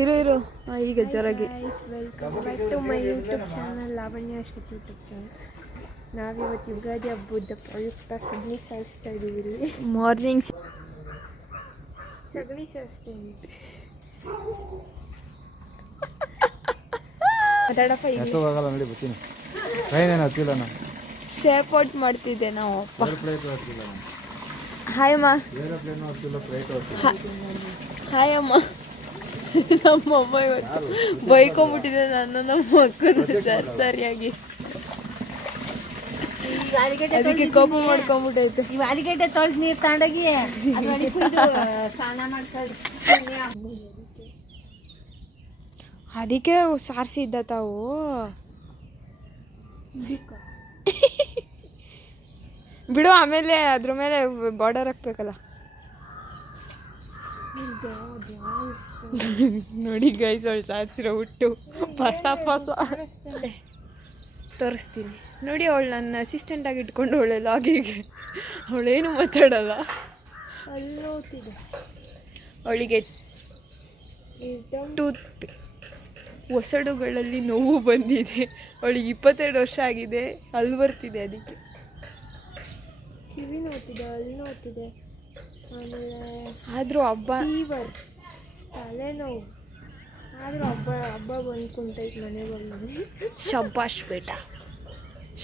ಇರು ಈಗ ಜೋರಾಗಿ. Welcome back to my YouTube channel Lavanya Ashwath YouTube channel. ನಾವಿವತ್ತು ಯುಗಾದಿ ಹಬ್ಬದ ಪ್ರಯುಕ್ತ ಸಗಣಿ ಸಾರಿಸ್ತಾ ಇದ್ದೀವಿ. ಇಲ್ಲಿ ಮಾರ್ನಿಂಗ್ ಸಗಣಿ ಸಾರಿಸ್ತಾ ಇದ್ದೀವಿ. ಅದಡಪ್ಪ ಶೇಪ್ ಔಟ್ ಮಾಡ್ತಿದ್ದೆ ನಾವು. ಹಾಯ್ ಅಮ್ಮ. ಹಾಯ್ ಅಮ್ಮ. ನಮ್ಮಮ್ಮ ಇವತ್ತು ಬೈಕೊಂಬಿಟ್ಟಿದೆ ನಾನು ನಮ್ಮ ಅಕ್ಕನ ಸರಿಯಾಗಿ. ಅದಕ್ಕೆ ಕೋಪ ಮಾಡ್ಕೊಂಬಿಟ್ಟೈತೆ. ಇವು ಅಲಿಗಡ್ಡೆ ತೊಳೆದು ನೀರು ತಗೊಂಡೋಗಿ ಸ್ನಾನ ಮಾಡ್ಕೊಳ್ಳಿ. ಅದಕ್ಕೆ ಸಾರಿಸಿದ್ದ ತಾವು. ಬಿಡು, ಆಮೇಲೆ ಅದ್ರ ಮೇಲೆ ಬಾರ್ಡರ್ ಹಾಕ್ಬೇಕಲ್ಲ. ನೋಡಿ ಗೈಸ್, ಅವಳು ಸಾರಿಸಿರೋ ಹುಟ್ಟು ಹೊಸ ತೋರಿಸ್ತೀನಿ ನೋಡಿ. ಅವಳು ನನ್ನ ಅಸಿಸ್ಟೆಂಟ್ ಆಗಿ ಇಟ್ಕೊಂಡು ಅವಳೆ ಲಾಗಿಗೆ. ಅವಳೇನು ಮಾತಾಡಲ್ಲ. ಅವಳಿಗೆ ಒಸಡುಗಳಲ್ಲಿ ನೋವು ಬಂದಿದೆ. ಅವಳಿಗೆ 22 ವರ್ಷ ಆಗಿದೆ. ಅಲ್ಲಿ ಬರ್ತಿದೆ, ಅದಕ್ಕೆ ಕಿವಿ ನೋಡ್ತಿದೆ, ಅಲ್ಲಿ ನೋಡ್ತಿದೆ. ಆಮೇಲೆ ಆದರೂ ಹಬ್ಬ ಫೀವರ್, ತಲೆನೋವು. ಆದರೂ ಹಬ್ಬ ಬಂದು ಕುಂತೈತೆ ಮನೆಗೆ ಬಂದು. ಶಬ್ಬಾಷ್ ಬೇಟ,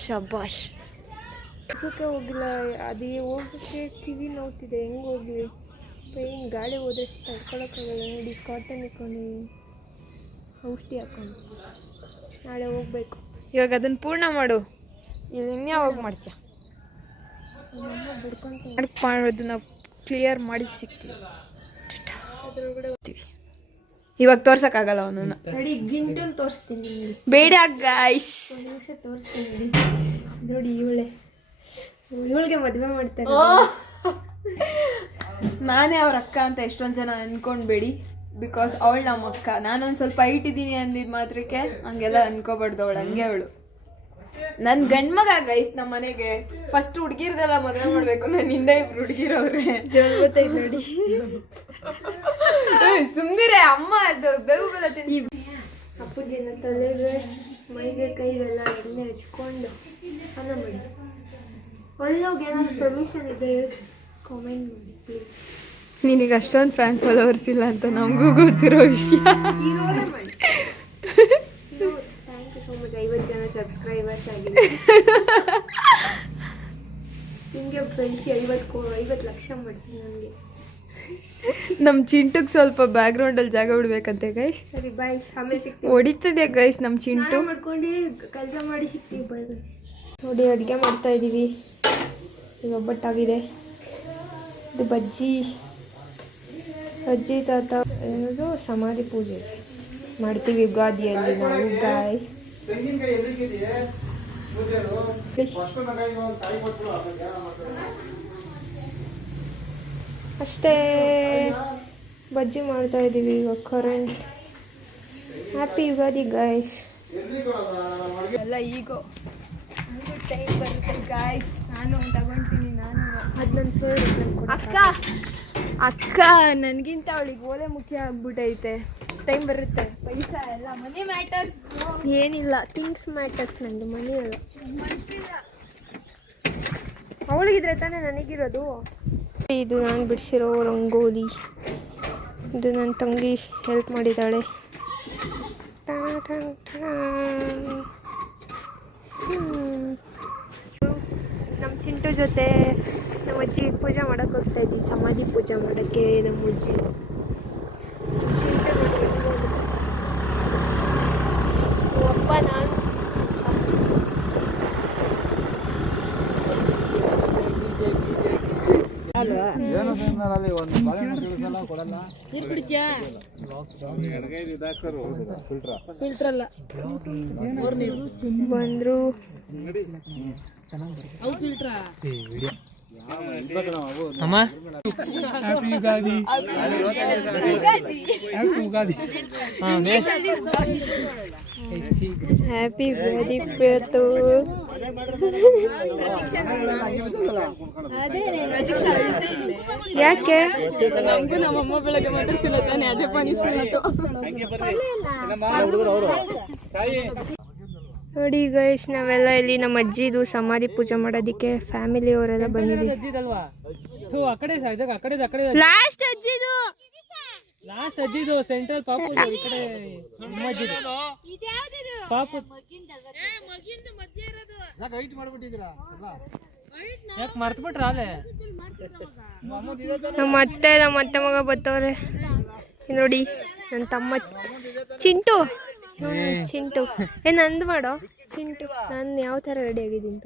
ಶಬ್ಬಾಷ್. ಸುಖಕ್ಕೆ ಹೋಗಿಲ್ಲ, ಅದೇ ಹೋಗೋಕ್ಕೆ ಕಿವಿ ನೋಡ್ತಿದೆ. ಹೆಂಗೆ ಹೋಗ್ಲಿ? ಪೇಯ್ನ್ ಗಾಳಿ ಹೋದ್ರೆ ತಡ್ಕೊಳಕ್ಕಾಗಲ್ಲ. ನೋಡಿ, ಕಾಟನ್ ಇಟ್ಕೊಂಡು ಔಷಧಿ ಹಾಕೊಂಡು ನಾಳೆ ಹೋಗ್ಬೇಕು. ಇವಾಗ ಅದನ್ನು ಪೂರ್ಣ ಮಾಡು. ಇಲ್ಲಿ ಇನ್ಯಾವಾಗ ಮಾಡ್ತೀಯ? ಮಾಡೋದನ್ನ ಕ್ಲಿಯರ್ ಮಾಡಿ ಸಿಗ್ತೀವಿ. ಇವಾಗ ತೋರ್ಸಕ್ಕಾಗಲ್ಲ ಅವನನ್ನ. ನೋಡಿ, ಗಿಂಟನ್ನು ತೋರಿಸ್ತೀನಿ. ಬೇಡ ಗೈಸ್, ಒಂದು ನಿಮಿಷ ತೋರಿಸ್ತೀನಿ. ನೋಡಿ, ಇವಳಿಗೆ ಮದುವೆ ಮಾಡ್ತಾರೆ. ನಾನೇ ಅವ್ರ ಅಕ್ಕ ಅಂತ ಎಷ್ಟೊಂದು ಜನ ಅನ್ಕೊಂಡ್ಬೇಡಿ. ಬಿಕಾಸ್ ಅವಳು ನಮ್ಮ ಅಕ್ಕ. ನಾನೊಂದು ಸ್ವಲ್ಪ ಹೈಟ್ ಇದ್ದೀನಿ ಅಂದಿದ್ದು ಮಾತ್ರಕ್ಕೆ ಹಂಗೆಲ್ಲ ಅನ್ಕೋಬಾರ್ದು. ಅವಳು ಹಂಗೆ. ಅವಳು ನನ್ನ ಗಂಡ್ಮಗ ಗೈಸ್. ನಮ್ಮ ಮನೆಗೆ ಫಸ್ಟ್ ಹುಡುಗಿರ್ದೆಲ್ಲ ಮದುವೆ ಮಾಡ್ಬೇಕು. ನನ್ನ ಹಿಂದೆ 2 ಹುಡುಗಿರವ್ರೆ. ಗೊತ್ತೈತೆ ನೋಡಿ. ಸುಮ್ನಿರೆ ಅಮ್ಮ. ಅದು ಬೇವು ಬೆಲ್ಲ ತಿಂದು ಅಪ್ಪಗೆ ತಲೆಗೆ ಮೈಗೆ ಕೈಗೆಲ್ಲ ಎಣ್ಣೆ ಹಚ್ಕೊಂಡು ಅನ್ನ ಮಾಡಿ. ಒಳ್ಳೋಗಿ ಏನಾದ್ರು ಸೊಲ್ಯೂಷನ್ ಇದೆ ಕಾಮೆಂಟ್ ಮಾಡಿ ಪ್ಲೀಸ್. ನಿನಗೆ ಅಷ್ಟೊಂದು ಫ್ಯಾನ್ ಫಾಲೋವರ್ಸ್ ಇಲ್ಲ ಅಂತ ನಮಗೂ ಗೊತ್ತಿರೋ ವಿಷಯ. ಇರೋರೇ ಮಾಡಿ. Thank you so much. 50 ಜನ ಸಬ್ಸ್ಕ್ರೈಬರ್ಸ್ ಆಗಿದೆ. ನಿಮಗೆ ಬೆಳೆಸಿ 50 ಲಕ್ಷ ಮಾಡಿಸಿ ನನಗೆ. ನಮ್ಮ ಚಿಂಟುಗೆ ಸ್ವಲ್ಪ ಬ್ಯಾಕ್ಗ್ರೌಂಡಲ್ಲಿ ಜಾಗ ಬಿಡ್ಬೇಕಂತೆ ಗೈಸ್. ಸರಿ, ಬಾಯ್. ಆಮೇಲೆ ಸಿಗ್ತೀವಿ. ಹೊಡಿತದೆ ಗೈಸ್ ನಮ್ಮ ಚಿಂಟು. ಮಾಡ್ಕೊಂಡು ಕೆಲಸ ಮಾಡಿ ಸಿಗ್ತೀವಿ. Bye guys. ನೋಡಿ, ಅಡುಗೆ ಮಾಡ್ತಾ ಇದ್ದೀವಿ. ಇದು ಒಬ್ಬಟ್ಟಾಗಿದೆ. ಇದು ಬಜ್ಜಿ ತಾತ ಏನದು ಸಮಾಧಿ ಪೂಜೆ ಮಾಡ್ತೀವಿ ಯುಗಾದಿಯಲ್ಲಿ ನಾವು ಗಾಯ್ಸ್. ಅಷ್ಟೇ ಬಜ್ಜಿ ಮಾಡ್ತಾ ಇದ್ದೀವಿ ಇವಾಗ ಕರೆಂಟ್. Happy Ugadi guys. ಎಲ್ಲ ಈಗೋ ಟೈಮ್ ಬರುತ್ತೆ ಗಾಯ್ಸ್. ನಾನು ತಗೊಳ್ತೀನಿ. ಅದು ನನ್ನ ಫೇವ್ರೆಟ್. ಅಕ್ಕ ನನಗಿಂತ ಅವಳಿಗೆ ಓಲೆ ಮುಖ್ಯ ಆಗ್ಬಿಟ್ಟೈತೆ. ಟೈಮ್ ಬರುತ್ತೆ. ಪೈಸಾ ಎಲ್ಲ ಮನಿ ಮ್ಯಾಟರ್ಸ್. ಏನಿಲ್ಲ, ಥಿಂಗ್ಸ್ ಮ್ಯಾಟರ್ಸ್. ನಂದು ಮನಿ ಅಲ್ಲ. ಅವಳಿಗಿದ್ರೆ ತಾನೇ ನನಗಿರೋದು. ಇದು ನಾನು ಬಿಡಿಸಿರೋ ರಂಗೋಲಿ. ಇದು ನನ್ನ ತಂಗಿ ಹೆಲ್ಪ್ ಮಾಡಿದ್ದಾಳೆ. ನಮ್ಮ ಚಿಂಟು ಜೊತೆ ನಮ್ಮ ಅಜ್ಜಿ ಪೂಜೆ ಮಾಡೋಕ್ಕೆ ಹೋಗ್ತಾ ಇದ್ವಿ. ಸಮಾಧಿ ಪೂಜೆ ಮಾಡೋಕ್ಕೆ ನಮ್ಮ ಅಜ್ಜಿ. ಚಿಂಟು ಅಪ್ಪ ನಾನು ಬಂದ್ರು. ಅಮ್ಮ ಹ್ಯಾಪಿ ಯುಗಾದಿ. ಹ್ಯಾಪಿ ಯುಗಾದಿ ಪ್ರತು. ಯಾಕೆ ನಮ್ಮಮ್ಮ ಬೆಳಗ್ಗೆ ಮಾತಾಡ್ಸಿಲ್ಲ ತಾನೆ, ಅದೇ ಪನಿಷ್ಮೆಂಟ್. ನೋಡಿ ಗೈಸ್, ನಾವೆಲ್ಲ ಇಲ್ಲಿ ನಮ್ಮ ಅಜ್ಜಿದು ಸಮಾಧಿ ಪೂಜೆ ಮಾಡೋದಕ್ಕೆ ಫ್ಯಾಮಿಲಿ ಅವರೆಲ್ಲ ಬಂದಿದ್ದೀವಿ. ಲಾಸ್ಟ್ ಅಜ್ಜಿದು ಸೆಂಟ್ರಲ್ ಪಾಪು ಈ ಕಡೆ ಪಾಪು ಯಾಕೆ ಮರ್ತ್ಬಿಟ್ರ ಅಲ್ಲೇ ನಮ್ಮ ಅತ್ತೆ ಮಗ ಬರ್ತವ್ರೆ ನೋಡಿ. ನನ್ನ ತಮ್ಮ ಚಿಂಟು ನಂದು ಮಾಡೋ ಚಿಂಟು. ನಾನು ಯಾವ ಥರ ರೆಡಿ ಆಗಿದ್ದೀನಿ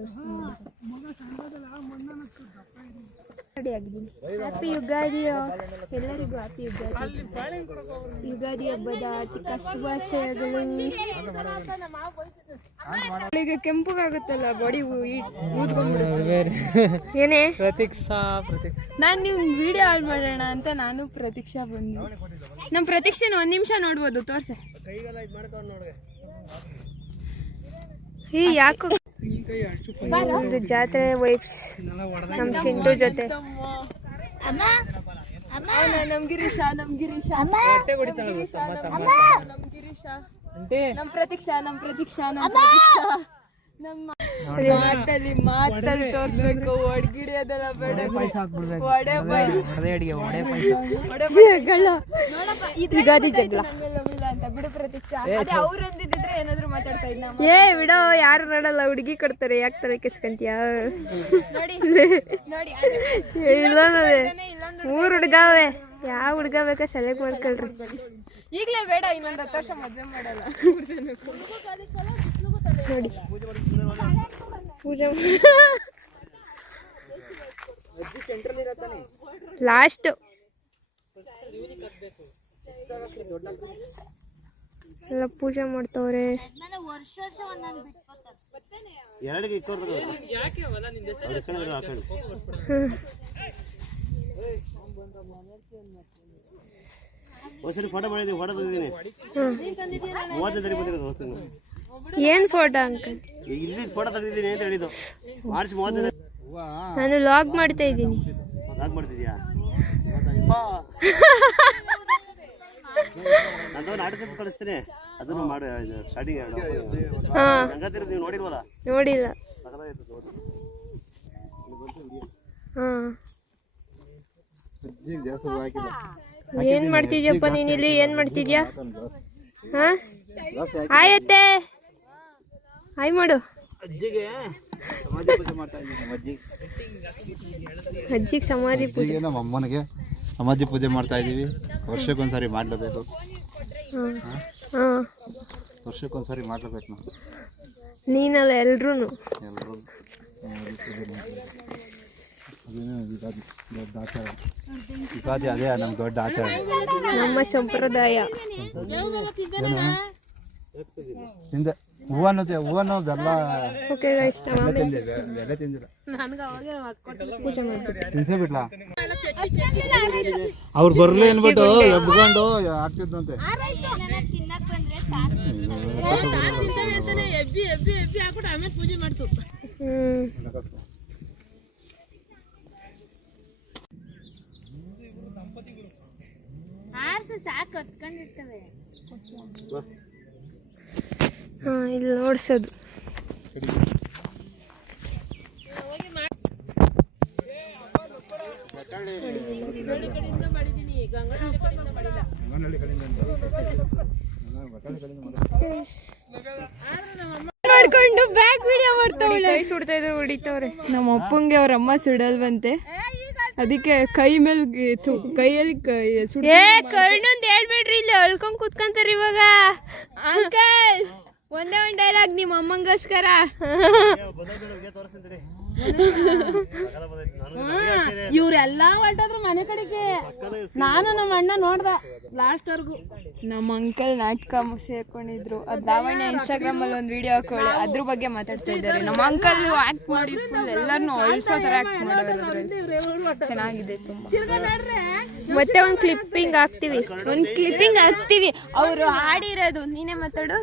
ರೆಡಿ ಆಗಿದ್ದೀನಿ. ಹ್ಯಾಪಿ ಯುಗಾದಿ ಎಲ್ಲರಿಗೂ. ಹ್ಯಾಪಿ ಯುಗಾದಿ ಹಬ್ಬದ ಆರ್ಥಿಕ ಶುಭಾಶಯಗಳು. ಈಗ ಕೆಂಪಗಾಗುತ್ತಲ್ಲ ಬಾಡಿ ಊದ್ಕೊಂಡ್ಬಿಡುತ್ತೆ. ಏನೇ ಪ್ರತೀಕ್ಷಾ ನಾನು ನಿಮ್ ವಿಡಿಯೋ ಆನ್ ಮಾಡೋಣ ಅಂತ ನಾನು ಪ್ರತೀಕ್ಷಾ ಬಂದು. ನಮ್ಮ ಪ್ರತೀಕ್ಷೆನ 1 ನಿಮಿಷ ನೋಡ್ಬೋದು, ತೋರ್ಸೆ. ಈ ಯಾಕೋ ಇದು ಜಾತ್ರೆ ವೈಬ್ಸ್ ನಮ್ಮ ಚಿಂಟು ಜೊತೆ. ನಮ್ ಗಿರೀಶ ನಮ್ ಪ್ರತೀಕ್ಷಾ ನಮ್ಮ ಮಾತಲ್ಲಿ ತೋರ್ಸ್ಬೇಕು. ಒಡ್ಗಿಡಿಯೋದೆಲ್ಲ ಬೇಡ, ಯುಗಾದಿ ಜಗಳ ಅಂತ ಬಿಡು ಪ್ರತೀಕ್ಷಾ. ಅದೇ ಅವ್ರು ಅಂದಿದ್ರೆ ಏನಾದ್ರು ಮಾತಾಡ್ತಾ ಇದ್ನ. ಏ ಬಿಡೋ, ಯಾರು ನೋಡಲ್ಲ, ಹುಡುಗಿ ಕೊಡ್ತಾರೆ, ಯಾಕೆ ತರ ಕೆಸ್ಕಂತೀಯ? ನೋಡಿ ಇಲ್ಲ ನೋಡಿ, 3 ಹುಡುಗಾವೆ, ಯಾವ ಹುಡುಗ ಬೇಕಾ ಸೆಲೆಕ್ಟ್ ಮಾಡ್ಕೊಳ್ರಿ. ಈಗ್ಲೇ ಬೇಡ, ಇನ್ನೊಂದು 10 ವರ್ಷ ಮದ್ವೆ ಮಾಡಲ್ಲ. ನೋಡಿ ಪೂಜೆ ಲಾಸ್ಟ್ ಎಲ್ಲ ಪೂಜೆ ಮಾಡ್ತವ್ರೆ. ಫೋಟೋ ಮಾಡಿದ್ದೀನಿ, ಫೋಟೋ ತೆಗೆದಿದ್ದೀನಿ. 30 ತಾರೀಕು ಬಂದಿರೋದು. ಏನ್ ಫೋಟೋ ಅಂಕಲ್? ಇಲ್ಲಿ ಫೋಟೋ ತೆಗೆದಿದ್ದೀನಿ ಅಂತ ಹೇಳಿದ್ದು. ಮಾರ್ಚ್ 30 ನಾನು ಲಾಗ್ ಮಾಡ್ತಾ ಇದ್ದೀನಿ. ಲಾಗ್ ಮಾಡ್ತಿದ್ಯಾ? ನಾನು ನಾಟಕ ಕಳಿಸ್ತೇನೆ, ಅದನ್ನು ಮಾಡಿ ಸ್ಟಾರ್ಟಿಂಗ್. ಹಂಗಂತೀರ ನೀವು ನೋಡಿಲ್ವಲ್ಲ? ನೋಡಿಲ್ಲ. ಏನ್ ಮಾಡ್ತಿದ್ಯಪ್ಪ ನೀನಿಲ್ಲಿ? ಏನ್ ಮಾಡ್ತಿದ್ಯಾ? ಆಯತ್ತೆ ಹಾಯ್ ಮಾಡು. ಅಜ್ಜಿಗೆ ಸಮಾಧಿ ಪೂಜೆ. ನಮ್ಮ ಅಮ್ಮನಿಗೆ ಸಮಾಧಿ ಪೂಜೆ ಮಾಡ್ತಾ ಇದೀವಿ. ವರ್ಷಕ್ಕೊಂದ್ಸರಿ ಮಾಡ್ಲೇಬೇಕು. ವರ್ಷಕ್ಕೊಂದ್ಸರಿ ಮಾಡ್ಲೇಬೇಕು ನಾವು. ನೀನಲ್ಲ, ಎಲ್ರೂ ಎಲ್ಲರೂ ದೊಡ್ಡ ಆಚಾರ. ಯುಗಾದಿ ಅದೇ ನಮ್ಮ ದೊಡ್ಡ ಆಚಾರ, ನಮ್ಮ ಸಂಪ್ರದಾಯ. ತಿಂದೆ ಹೂವನ್ನು ಬೆಲ್ಲ ಓಕೆ ಗೈಸ್, ಬೆಲೆ ತಿಂದಿಲ್ಲ. ತಿನ್ಸೇ ಬಿಡ್ಲಾ? ಅವ್ರು ಬರ್ಲಿ ಅನ್ಬಿಟ್ಟು ಎಬ್ಕೊಂಡು ಆಗ್ತಿದ್ದಂತೆ. ಇಲ್ಲಿ ನೋಡ್ಸೋದು. ಮಾಡ್ಕೊಂಡು ಬ್ಯಾಕ್ ವಿಡಿಯೋ ಮಾಡ್ತಾವಳೆ. ಕೈ ಸುಡ್ತಾ ಇದ್ರು, ಹೊಡಿತವ್ರೆ. ನಮ್ಮ ಅಪ್ಪಂಗೆ ಅವ್ರ ಅಮ್ಮ ಸುಡಲ್ವಂತೆ, ಅದಕ್ಕೆ ಕೈ ಮೇಲೆ ಕೈಯಲ್ಲಿ ಕರ್ಣಂದ್ ಹೇಳ್ಬೇಡ್ರಿ, ಇಲ್ಲಿ ಅಳ್ಕೊಂಡ್ ಕುತ್ಕೊಂತಾರ ಇವಾಗ. ಅಂಕಲ್ ಒಂದೇ ಒಂದ್ ಡೈಲಾಗ್ ವ್ಲಾಗ್ ನಿಮ್ಮ ಅಮ್ಮಂಗೋಸ್ಕರ. ಇವ್ರೆಲ್ಲ ಹೊರಟೋದ್ರು ಮನೆ ಕಡೆಗೆ. ನಾನು ನಮ್ಮ ಅಣ್ಣ ನೋಡ್ದ ಲಾಸ್ಟ್ ವರ್ಗು. ನಮ್ಮ ಅಂಕಲ್ ನಾಟಕ ಸೇರ್ಕೊಂಡಿದ್ರು. ಅದ್ ಲಾವಣ್ಯ ಇನ್ಸ್ಟಾಗ್ರಾಮ್ ಅಲ್ಲಿ ಒಂದು ವಿಡಿಯೋ ಹಾಕೊಳ್ಳಿ, ಅದ್ರ ಬಗ್ಗೆ ಮಾತಾಡ್ತಾ ಇದ್ದಾರೆ. ನಮ್ಮ ಅಂಕಲ್ ಆಕ್ಟ್ ಮಾಡಿ ಫುಲ್ ಎಲ್ಲರನ್ನು ಅಳಿಸೋ ತರ ಆಕ್ಟ್ ಮಾಡೋರು. ಚೆನ್ನಾಗಿದೆ ತುಂಬಾ. ಮತ್ತೆ ಒಂದು ಕ್ಲಿಪ್ಪಿಂಗ್ ಹಾಕ್ತಿವಿ. ಅವ್ರು ಹಾಡಿರೋದು ನೀನೇ ಮಾತಾಡು.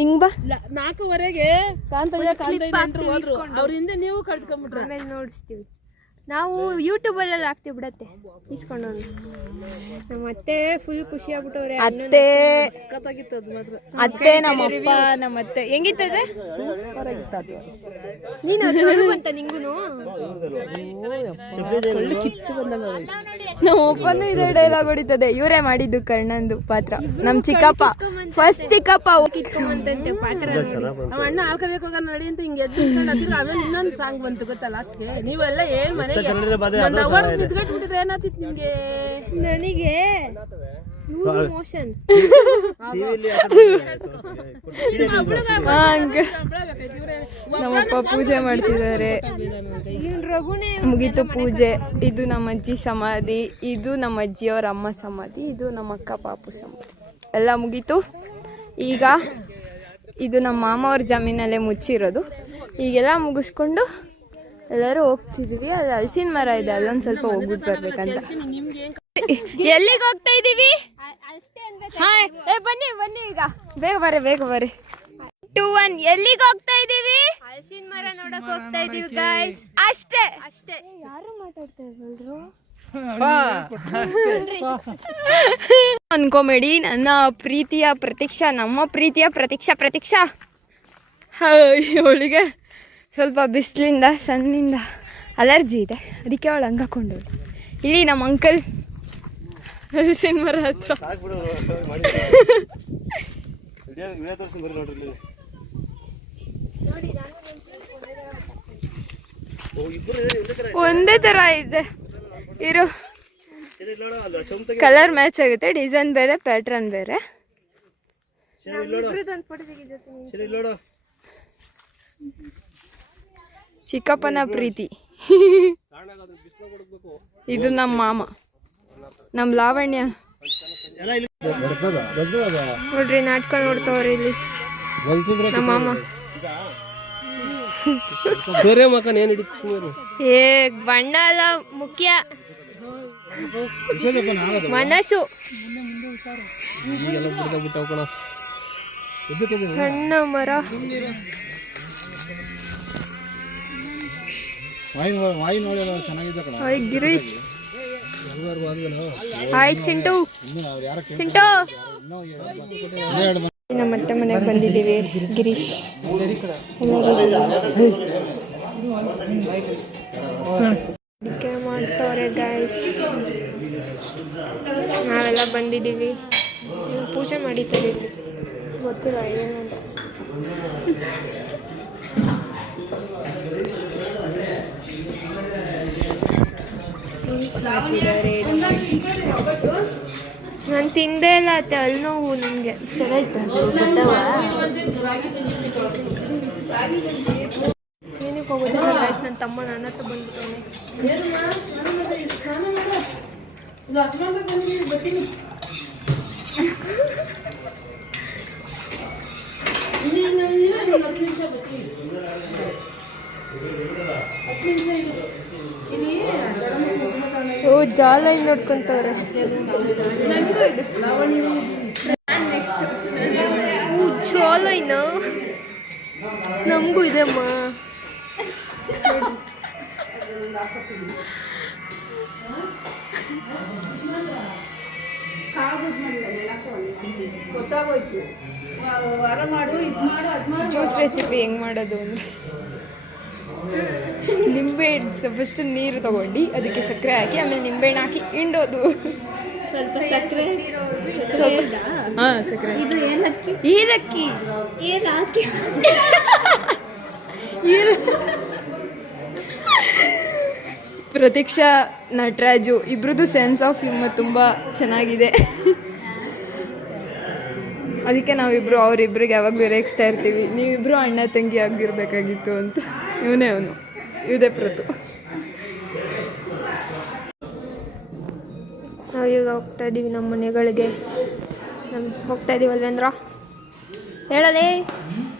ಹಿಂಗ್ ಬಾ. 4:15ಗೆ ಕಾಂತಯ್ಯ ಹೋದ್ರು. ಅವ್ರ ಹಿಂದೆ ನೀವು ಕಳ್ತ್ಕೊಂಡ್ಬಿಟ್ರೆ ಆಮೇಲೆ ನೋಡಿಸ್ತೀವಿ. ನಾವು ಯೂಟ್ಯೂಬಲ್ಲಿ ಹಾಕ್ತಿವಿ ಬಿಡತ್ತೆ ಇಸ್ಕೊಂಡು. ಮತ್ತೆ ಫುಲ್ ಖುಷಿ ಆಗ್ಬಿಟ್ಟವ್ರೆ. ಅತ್ತೆ ನಮ್ಮಪ್ಪ ನಮ್ಮತ್ತೆ ಹೆಂಗಿತ್ತದೆ ನೀನು ತೊಳು ಬಂತ ನಿಂಗೂನು. ನಮ್ಮಪ್ಪನೂ ಇದೇ ಡೈಲಾಗ್ ಹೊಡಿತದೆ. ಇವರೇ ಮಾಡಿದ್ದು ಕರ್ಣಂದು ಪಾತ್ರ. ನಮ್ ಚಿಕ್ಕಪ್ಪ ಫಸ್ಟ್ ಚಿಕ್ಕಪ್ಪ ಕಿತ್ಕೊಂಬಂತಂತೆ ಪಾತ್ರ. ನಮ್ಮ ಅಣ್ಣ ಹಾಲ್ ಕಲಿಯಕ್ ಹೋಗ ನಡಿ ಅಂತ ಹಿಂಗೆ ಎದ್ದು ಆಮೇಲೆ ಇನ್ನೊಂದು ಸಾಂಗ್ ಬಂತು ಗೊತ್ತಾ ಲಾಸ್ಟ್ಗೆ. ನೀವೆಲ್ಲ ಏನ್ ಮನೆಗೆ ನಿದ್ಗಟ್ಬಿಟ್ಟಿದ್ರೆ ಏನಾಗ್ತಿತ್ತು ನಿಮ್ಗೆ? ನನಗೆ ಮೋಷನ್ ನಮ್ಮಪ್ಪ ಪೂಜೆ ಮಾಡ್ತಿದ್ದಾರೆ. ಮುಗೀತು ಪೂಜೆ. ಇದು ನಮ್ಮ ಅಜ್ಜಿ ಸಮಾಧಿ, ಇದು ನಮ್ಮ ಅಜ್ಜಿಯವ್ರ ಅಮ್ಮ ಸಮಾಧಿ, ಇದು ನಮ್ಮ ಅಕ್ಕ ಪಾಪು ಸಮಾಧಿ. ಎಲ್ಲ ಮುಗೀತು. ಈಗ ಇದು ನಮ್ಮ ಮಾಮ ಅವ್ರ ಜಮೀನಲ್ಲೇ ಮುಚ್ಚಿರೋದು. ಈಗೆಲ್ಲ ಮುಗಿಸ್ಕೊಂಡು ಎಲ್ಲರೂ ಹೋಗ್ತಿದ್ವಿ. ಅಲ್ಲಿ ಹಲಸಿನ ಮರ ಇದೆ, ಅಲ್ಲೊಂದು ಸ್ವಲ್ಪ ಹೋಗ್ಬಿಟ್ಟು ಬರ್ಬೇಕಂತ. ಎಲ್ಲಿಗೆ ಹೋಗ್ತಾ ಇದೀವಿ? ಬನ್ನಿ ಬನ್ನಿ, ಈಗ ಬೇಗ ಬರ್ರಿ 2 1 ಎಲ್ಲಿಗೆ ಹೋಗ್ತಾ ಇದೀವಿ? ಹಲಸಿನ ಮರ ನೋಡಕ್ ಹೋಗ್ತಾ ಇದೀವಿ ಗಾಯ್ಸ್. ಅಷ್ಟೇ. ಯಾರು ಮಾತಾಡ್ತಾ ಇದ್ರು ಅನ್ಕೋಬೇಡಿ. ನನ್ನ ಪ್ರೀತಿಯ ಪ್ರತೀಕ್ಷಾ, ನಮ್ಮ ಪ್ರೀತಿಯ ಪ್ರತೀಕ್ಷಾ ಅವಳಿಗೆ ಸ್ವಲ್ಪ ಬಿಸಿಲಿಂದ ಸನ್ನಿಂದ ಅಲರ್ಜಿ ಇದೆ, ಅದಕ್ಕೆ ಅವಳು ಹಂಗಾಕೊಂಡು. ಇಲ್ಲಿ ನಮ್ಮ ಅಂಕಲ್ ಹಲಸಿನ ಮರ ಹತ್ರ ಒಂದೇ ತರ ಇದೆ ಇರೋ. ಕಲರ್ ಮ್ಯಾಚ್ ಆಗುತ್ತೆ, ಡಿಸೈನ್ ಬೇರೆ, ಪ್ಯಾಟ್ರನ್ ಬೇರೆ. ಚಿಕ್ಕಪ್ಪನ ಪ್ರೀತಿ. ಇದು ನಮ್ಮ ಮಾಮ, ನಮ್ಮ ಲಾವಣ್ಯ. ನೋಡ್ರಿ ನಾಟಕ ನೋಡ್ತಾವ್ರಿ ಇಲ್ಲಿ ನಮ್ಮ ಮಾಮ. ಏ ಬಣ್ಣ ಅಲ್ಲ ಮುಖ್ಯ, ಮನಸ್ಸು. ಸಣ್ಣ ಮರ. ಹಾಯ್ ಗಿರೀಶ್. ಹಾಯ್ ಚಿಂಟು. ನಮ್ಮ ಅತ್ತೆ ಮನೆಗೆ ಬಂದಿದ್ದೀವಿ. ಗಿರೀಶ್ ಅಡಿಕೆ ಮಾಡ್ತವ್ರೆ ಗಾಯ್ಸ್. ನಾವೆಲ್ಲ ಬಂದಿದ್ದೀವಿ. ಪೂಜೆ ಮಾಡಿದ್ದೀವಿ, ಗೊತ್ತಿಲ್ಲ ಏನು ಅಂತ. ನಾನು ತಿಂದೇ ಇಲ್ಲ ಅತ್ತೆ, ಅಲ್ಲಿ ನೋವು ನನಗೆ. ಏನಕ್ಕೆ ಹೋಗೋದಿಲ್ಲ ಗಾಯ್ಸ್. ನನ್ನ ತಮ್ಮ ನನ್ನ ಹತ್ರ ಬಂದ್ಬಿಟ್ಟವನೆ. ಓ ಜಾಲ ಹಿಂಗೆ ನೋಡ್ಕೊಂತವ್ರೆ. ಜಾಲ ನಮಗೂ ಇದೆ ಅಮ್ಮ. ಜ್ಯೂಸ್ ರೆಸಿಪಿ ಹೆಂಗೆ ಮಾಡೋದು ಅಂದರೆ, ನಿಂಬೆಹಣ್ಣು ಫಸ್ಟ್ ನೀರು ತಗೊಂಡು ಅದಕ್ಕೆ ಸಕ್ಕರೆ ಹಾಕಿ ಆಮೇಲೆ ನಿಂಬೆಹಣ್ಣು ಹಾಕಿ ಹಿಂಡೋದು. ಸ್ವಲ್ಪ ಸಕ್ಕರೆ, ಹಾಂ ಸಕ್ಕರೆ. ಇದು ಏಲಕ್ಕಿ, ಏಲಕ್ಕಿ ಏಲಕ್ಕಿ ಪ್ರತೀಕ್ಷಾ, ನಟರಾಜು ಇಬ್ರದ್ದು ಸೆನ್ಸ್ ಆಫ್ ಹ್ಯೂಮರ್ ತುಂಬ ಚೆನ್ನಾಗಿದೆ. ಅದಕ್ಕೆ ನಾವಿಬ್ರು ಅವರಿಬ್ರಿಗೆ ಯಾವಾಗಲೂ ರೇಗಿಸ್ತಾ ಇರ್ತೀವಿ, ನೀವಿಬ್ರು ಅಣ್ಣ ತಂಗಿ ಆಗಿರ್ಬೇಕಾಗಿತ್ತು ಅಂತ. ಇವನೇ ಅವನು, ಇದೇ ಪ್ರತು. ನಾವೀಗ ಹೋಗ್ತಾ ಇದ್ದೀವಿ ನಮ್ಮ ಮನೆಗಳಿಗೆ. ಹೋಗ್ತಾ ಇದ್ದೀವಲ್ವೇಂದ್ರ ಹೇಳಲೇ?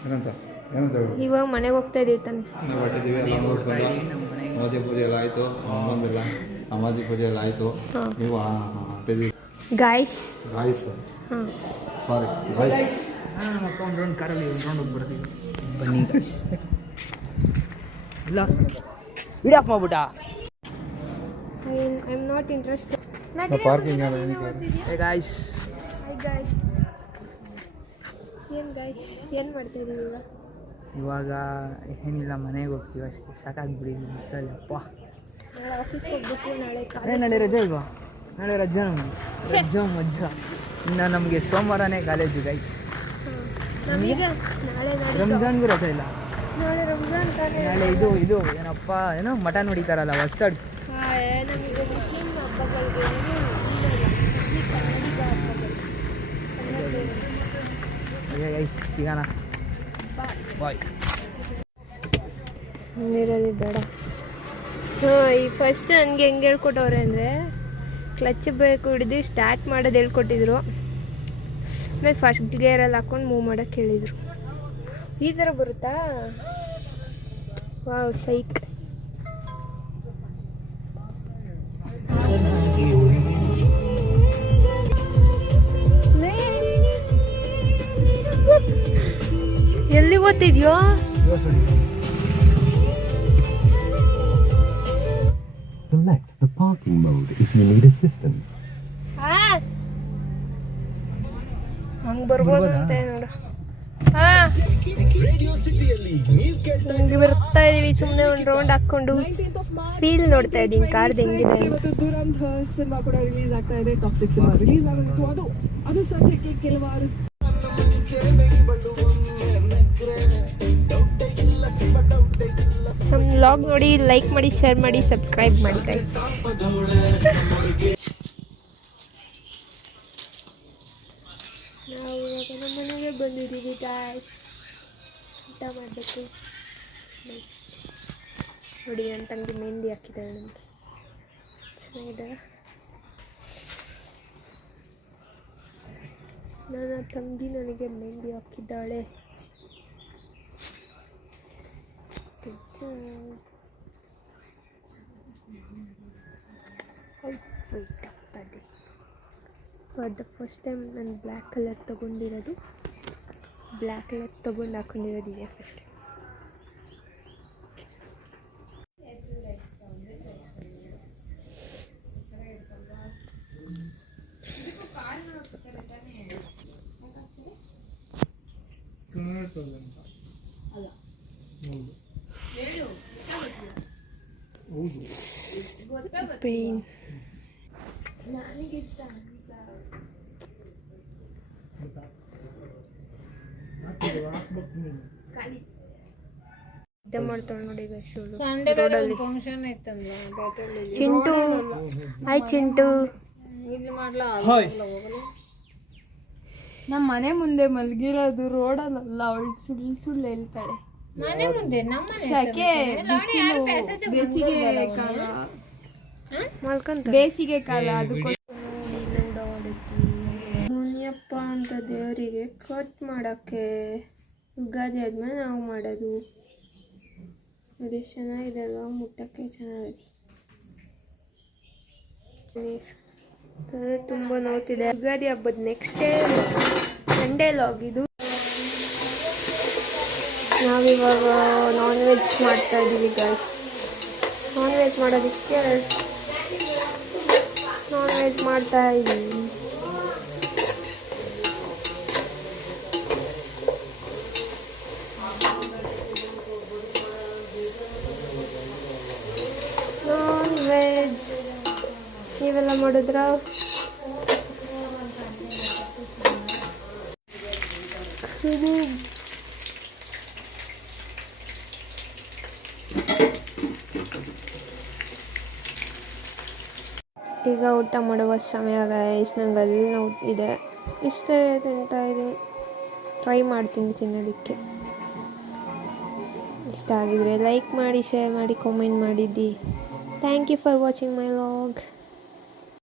ಏನಂತ ಏನಂತ ಹೇಳು? ಇವಾಗ ಮನೆಗೆ ಹೋಗ್ತಾ ಇದೀವಿ ತಾನೆ. ನಾವು ಹೊಟ್ಟಿದ್ದೀವಿ, ಎಲ್ಲ ಮುಗಿಸ್ಕೊಂಡು ಅಮಾವಾಸ್ಯೆ ಪೂಜೆ ಎಲ್ಲ ಆಯಿತು. ಅಮ್ಮಂದಿಲ್ಲ, ಅಮಾವಾಸ್ಯೆ ಪೂಜೆ ಎಲ್ಲ ಆಯಿತು. ನೀವು ಹೊಟ್ಟಿದ್ದೀವಿ ಗಾಯ್ಸ್. ಗಾಯ್ಸ್ ಹಾಂ, ಸಾರಿ ಗಾಯ್ಸ್. ಒಂದು ರೌಂಡ್ ಕಾರಲ್ಲಿ ಒಂದು ರೌಂಡ್ ಹೋಗಿ ಬರ್ತೀವಿ. ಬನ್ನಿ ಇಲ್ಲ ಇಡಪ್ಪ ಮಾಡ್ಬಿಟ್ಟ. I am not interested. Parking guys ಏನು ಗಾಯ್ಸ್, ಏನು ಮಾಡ್ತಾ ಇದೀವಿ ಈಗ? ಇವಾಗ ಏನಿಲ್ಲ, ಮನೆಗೆ ಹೋಗ್ತೀವಿ ಅಷ್ಟೇ. ಸಾಕಾಗ್ಬಿಡಿ ಸರಿ ಅಪ್ಪ. ನಾಳೆ ಆಫೀಸ್ಗೆ ಹೋಗ್ಬೇಕು, ನಾಳೆ ನಾಳೆ ರಜೆ ಇಲ್ವಾ? ನಾಳೆ ರಜೆ ನಮಗೆ, ರಜೆ ಮಜ್ಜಾ. ಇನ್ನು ನಮಗೆ ಸೋಮವಾರನೇ ಕಾಲೇಜು ಗೈಸ್. ನಮೀಗ ನಾಳೆ ರಂಜಾನ್ಗೂ ರಜೆ ಇಲ್ಲ. ನಾಳೆ ರಂಜಾನ್ ತಾನೇ. ನಾಳೆ ಇದು ಏನಪ್ಪ ಏನೋ ಮಟನ್ ಹೊಡಿತಾರಲ್ಲ ಹೊಸ್ತಾಡ್. ನಮಗೆ ಮುಸ್ಲಿಂ ಹಬ್ಬಗಳಿಗೆ ಗೈಸ್ ಸಿಗೋಣ, ಬಾಯ್. ಇರೋದು ಬೇಡ. ಹಾಂ, ಈ ಫಸ್ಟ್ ನನಗೆ ಹೆಂಗೆ ಹೇಳ್ಕೊಟ್ಟವ್ರೆ ಅಂದರೆ, ಕ್ಲಚ್ ಬೇಕು ಹಿಡಿದು ಸ್ಟಾರ್ಟ್ ಮಾಡೋದು ಹೇಳ್ಕೊಟ್ಟಿದ್ರು. ಆಮೇಲೆ ಫಸ್ಟ್ ಗೇರಲ್ಲಿ ಹಾಕ್ಕೊಂಡು ಮೂವ್ ಮಾಡೋಕ್ಕೆ ಹೇಳಿದರು. ಈ ಥರ ಬರುತ್ತಾ? ವಾವ್, ಸೈಕ್. ಎಲ್ಲಿ ಓದ್ತಿದ್ಯೋ? Select the parking mode if you need assistance. ಹಂಗೆ ಬರ್ಬೋದು ಅಂತ ನೋಡು. ಹಾಂ, ಹಿಂಗೆ ಬರ್ತಾ ಇದೀವಿ. ಸುಮ್ಮನೆ ಒಂದು ರೌಂಡ್ ಹಾಕ್ಕೊಂಡು ಫೀಲ್ ನೋಡ್ತಾ ಇದ್ದೀನಿ ಕಾರ್ದು ಹೆಂಗಿದೆ. ದುರಂಧರ್ ಸಿನಿಮಾ ಕೂಡ ರಿಲೀಸ್ ಆಗ್ತಾ ಇದೆ. ಟಾಕ್ಸಿಕ್ ಸಿನಿಮಾ ರಿಲೀಸ್ ಆಗೋದಿತ್ತು. ಅದು ಸದ್ಯಕ್ಕೆ ಕೆಲವಾರು ನಮ್ಮ ವ್ಲಾಗ್ ನೋಡಿ ಲೈಕ್ ಮಾಡಿ, ಶೇರ್ ಮಾಡಿ, ಸಬ್ಸ್ಕ್ರೈಬ್ ಮಾಡಿ ಗೈಸ್. ನಾವು ಇವಾಗ ನಮ್ಮ ಮನೆಗೆ ಬಂದಿದ್ದೀವಿ ಗಾಯ್ಸ್. ಊಟ ಮಾಡಬೇಕು. ನೋಡಿ, ನನ್ನ ತಂಗಿ ಮೆಹಂದಿ ಹಾಕಿದ್ದಾಳೆ ನನಗೆ. ಚೆನ್ನಾಗಿದೆ. ನನ್ನ ತಂಗಿ ನನಗೆ ಮೆಹಂದಿ ಹಾಕಿದ್ದಾಳೆ. ದ ಫಸ್ಟ್ ಟೈಮ್ ನಾನು ಬ್ಲ್ಯಾಕ್ ಕಲರ್ ತೊಗೊಂಡಿರೋದು. ಬ್ಲ್ಯಾಕ್ ಕಲರ್ ತೊಗೊಂಡು ಹಾಕೊಂಡಿರೋದು ಇದೆ ಫಸ್ಟ್ ಟೈಮ್. ಪೇನ್ ಮಾಡ್ತಾಳೆ ನೋಡಿ ಈಗ ಚಿಂಟು. ಹಾಯ್ ಚಿಂಟು. ನಮ್ಮ ಮನೆ ಮುಂದೆ ಮಲಗಿರೋದು ರೋಡಲ್ಲ, ಅವಳು ಸುಳ್ಳು ಹೇಳ್ತಾಳೆ. ಮನೆ ಮುಂದೆ ಶಕೆ, ಬಿಸಿಲು, ಬೇಸಿಗೆ ಕಾಲ ಅದಕ್ಕೋಸ್ಕರ ಮುನಿಯಪ್ಪ ಅಂತ ದೇವರಿಗೆ ಕಟ್ ಮಾಡೋಕ್ಕೆ ಯುಗಾದಿ ಆದ್ಮೇಲೆ ನಾವು ಮಾಡೋದು. ಅದೇ ಚೆನ್ನಾಗಿದೆ ಅಲ್ವಾ, ಮುಟ್ಟಕ್ಕೆ ಚೆನ್ನಾಗಿದೆ. ತುಂಬ ನೋಡ್ತಿದೆ. ಯುಗಾದಿ ಹಬ್ಬದ ನೆಕ್ಸ್ಟ್ ಡೇ ಸಂಡೇ ಲಾಗ್ ಇದು. ನಾವಿವಾಗ ನಾನ್ ವೆಜ್ ಮಾಡ್ತಾ ಇದ್ದೀವಿ ಗೈಸ್. ನಾನ್ ವೆಜ್ ಮಾಡೋದಕ್ಕೆ ನಾನ್ ವೆಜ್ ಮಾಡ್ತಾ ಇದ್ದೀವಿ. ನಾನ್ ವೆಜ್ ನೀವೆಲ್ಲ ಮಾಡಿದ್ರ? ಈಗ ಊಟ ಮಾಡುವ ಸಮಯ ಗೈಸ್. ನಂಗೆ ಅಲ್ಲಿ ಇದೆ, ಇಷ್ಟೇ ತಿಂತಾ ಇದ್ದೀನಿ. ಟ್ರೈ ಮಾಡ್ತೀನಿ ತಿನ್ನೋದಕ್ಕೆ. ಇಷ್ಟ ಆಗಿದ್ರೆ ಲೈಕ್ ಮಾಡಿ, ಶೇರ್ ಮಾಡಿ, ಕಾಮೆಂಟ್ ಮಾಡಿದ್ದಿ. Thank you for watching my vlog.